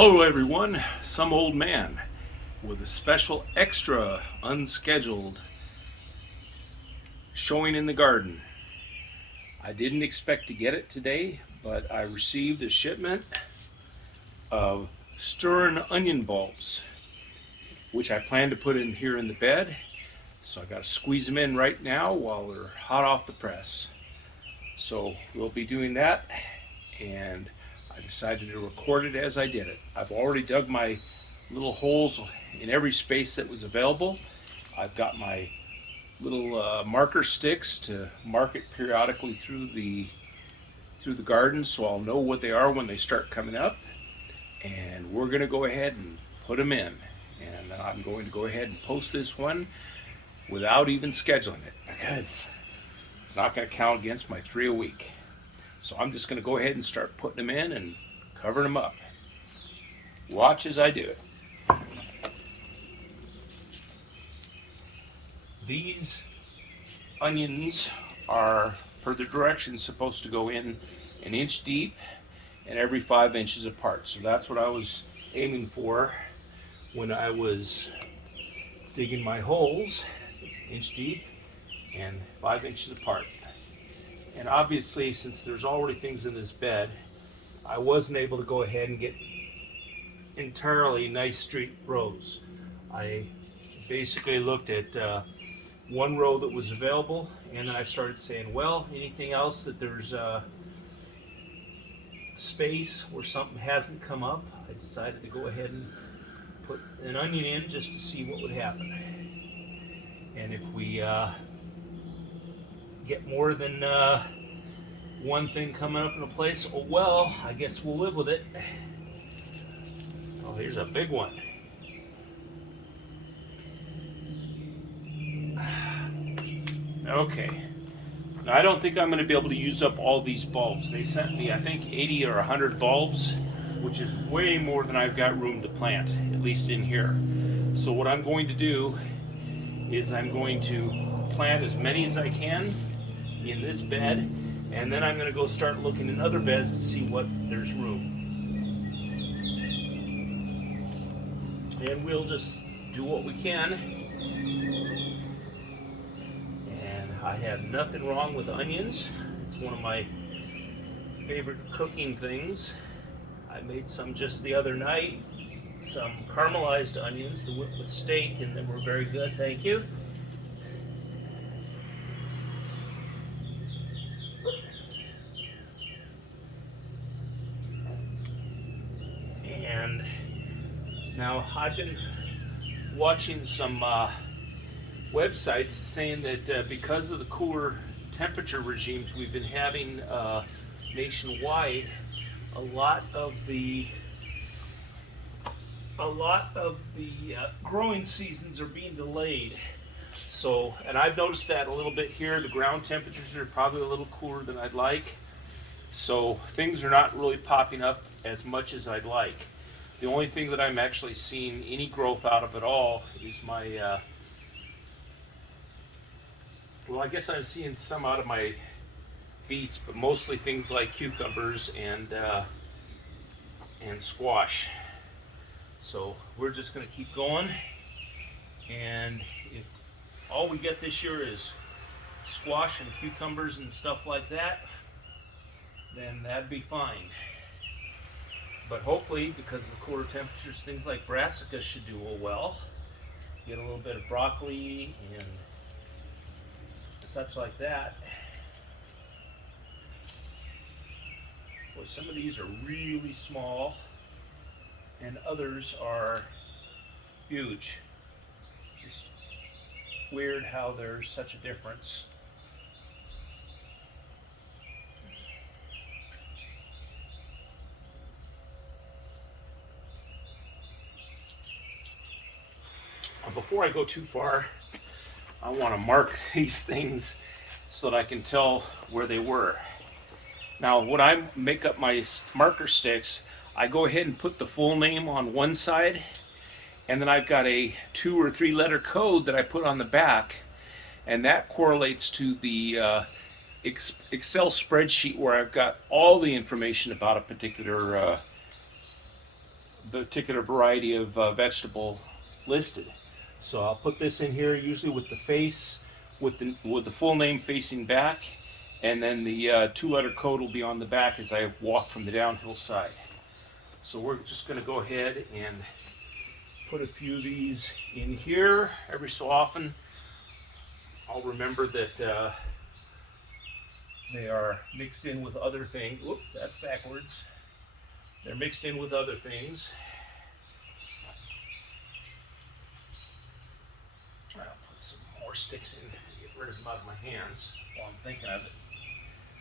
Hello everyone, some old man with a special extra unscheduled showing in the garden. I didn't expect to get it today, but I received a shipment of stirring onion bulbs, which I plan to put in here in the bed. So I got to squeeze them in right now while they're hot off the press. So we'll be doing that, and I decided to record it as I did it. I've already dug my little holes in every space that was available. I've got my little marker sticks to mark it periodically through the garden, so I'll know what they are when they start coming up. And we're going to go ahead and put them in. And I'm going to go ahead and post this one without even scheduling it, because it's not going to count against my 3 a week. So I'm just going to go ahead and start putting them in and covering them up. Watch as I do it. These onions are, per the directions, supposed to go in an inch deep and every 5 inches apart. So that's what I was aiming for when I was digging my holes. It's an inch deep and 5 inches apart. And obviously, since there's already things in this bed, I wasn't able to go ahead and get entirely nice straight rows. I basically looked at one row that was available, and then I started saying, well, anything else that there's space where something hasn't come up, I decided to go ahead and put an onion in just to see what would happen. And if we get more than one thing coming up in a place, oh well, I guess we'll live with it. Oh, here's a big one. Okay. Now, I don't think I'm going to be able to use up all these bulbs. They sent me, I think, 80 or 100 bulbs, which is way more than I've got room to plant, at least in here. So what I'm going to do is I'm going to plant as many as I can in this bed, and then I'm going to go start looking in other beds to see what there's room. And we'll just do what we can. And I have nothing wrong with onions. It's one of my favorite cooking things. I made some just the other night, some caramelized onions that went with steak, and they were very good, thank you. And now I've been watching some websites saying that because of the cooler temperature regimes we've been having nationwide, a lot of the growing seasons are being delayed. So, and I've noticed that a little bit here. The ground temperatures are probably a little cooler than I'd like. So things are not really popping up as much as I'd like. The only thing that I'm actually seeing any growth out of at all is my, well, I guess I'm seeing some out of my beets, but mostly things like cucumbers and squash. So we're just going to keep going, and if all we get this year is squash and cucumbers and stuff like that, then that'd be fine. But hopefully, because of the cooler temperatures, things like brassicas should do well. Get a little bit of broccoli and such like that. Boy, some of these are really small, and others are huge. It's just weird how there's such a difference. Before I go too far, I want to mark these things so that I can tell where they were. Now, when I make up my marker sticks, I go ahead and put the full name on one side, and then I've got a 2 or 3 letter code that I put on the back, and that correlates to the Excel spreadsheet where I've got all the information about a particular particular variety of vegetable listed. So I'll put this in here, usually with the face, with the full name facing back, and then the two-letter code will be on the back as I walk from the downhill side. So we're just going to go ahead and put a few of these in here. Every so often I'll remember that they are mixed in with other things. Whoop, that's backwards. They're mixed in with other things. I'll put some more sticks in to get rid of them out of my hands while I'm thinking of it,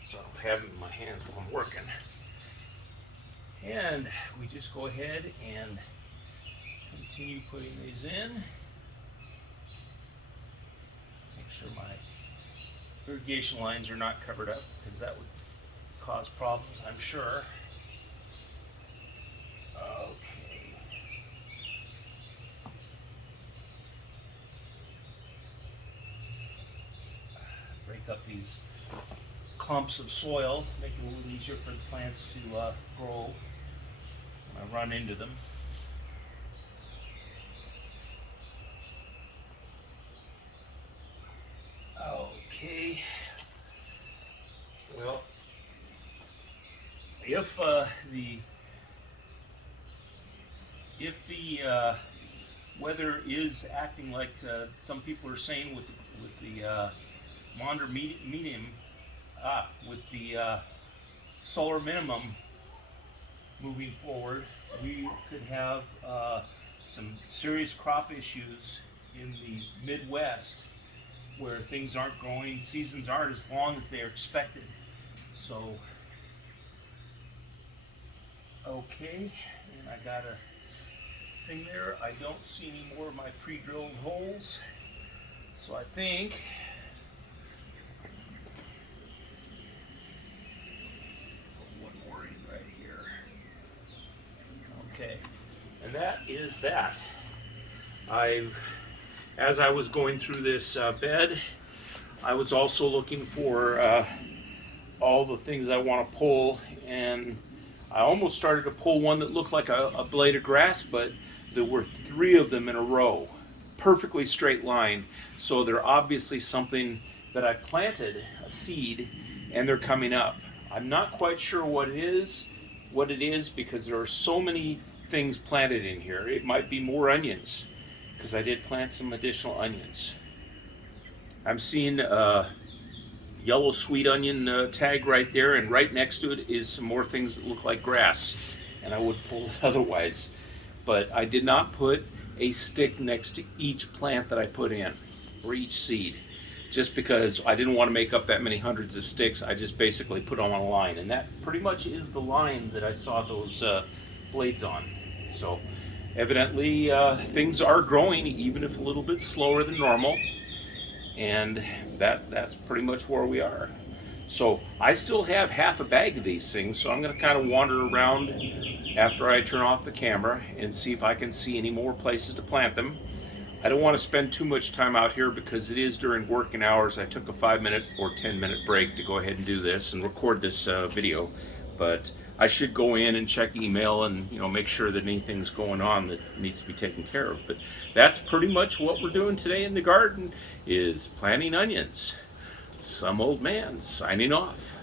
so I don't have them in my hands while I'm working. And we just go ahead and continue putting these in. Make sure my irrigation lines are not covered up, because that would cause problems, I'm sure. Okay. Break up these clumps of soil, make it a little easier for the plants to grow when I run into them. Okay. Well, if the weather is acting like some people are saying with the Maunder medium, with the solar minimum moving forward, we could have some serious crop issues in the Midwest, where things aren't growing, seasons aren't as long as they're expected. So, okay, and I got a thing there. I don't see any more of my pre-drilled holes, so I think one more in right here. Okay, and that is that. As I was going through this bed, I was also looking for all the things I want to pull, and I almost started to pull one that looked like a blade of grass, but there were 3 of them in a row, perfectly straight line. So they're obviously something that I planted, a seed, and they're coming up. I'm not quite sure what it is, because there are so many things planted in here. It might be more onions, because I did plant some additional onions. I'm seeing yellow sweet onion tag right there, and right next to it is some more things that look like grass, and I would pull it otherwise. But I did not put a stick next to each plant that I put in, or each seed, just because I didn't want to make up that many hundreds of sticks. I just basically put them on a line, and that pretty much is the line that I saw those blades on. So evidently things are growing, even if a little bit slower than normal, and that's pretty much where we are. So I still have half a bag of these things, so I'm going to kind of wander around after I turn off the camera and see if I can see any more places to plant them. I don't want to spend too much time out here because it is during working hours. I took a 5-minute or 10-minute break to go ahead and do this and record this video, but I should go in and check email and make sure that anything's going on that needs to be taken care of. But that's pretty much what we're doing today in the garden, is planting onions. Some old man signing off.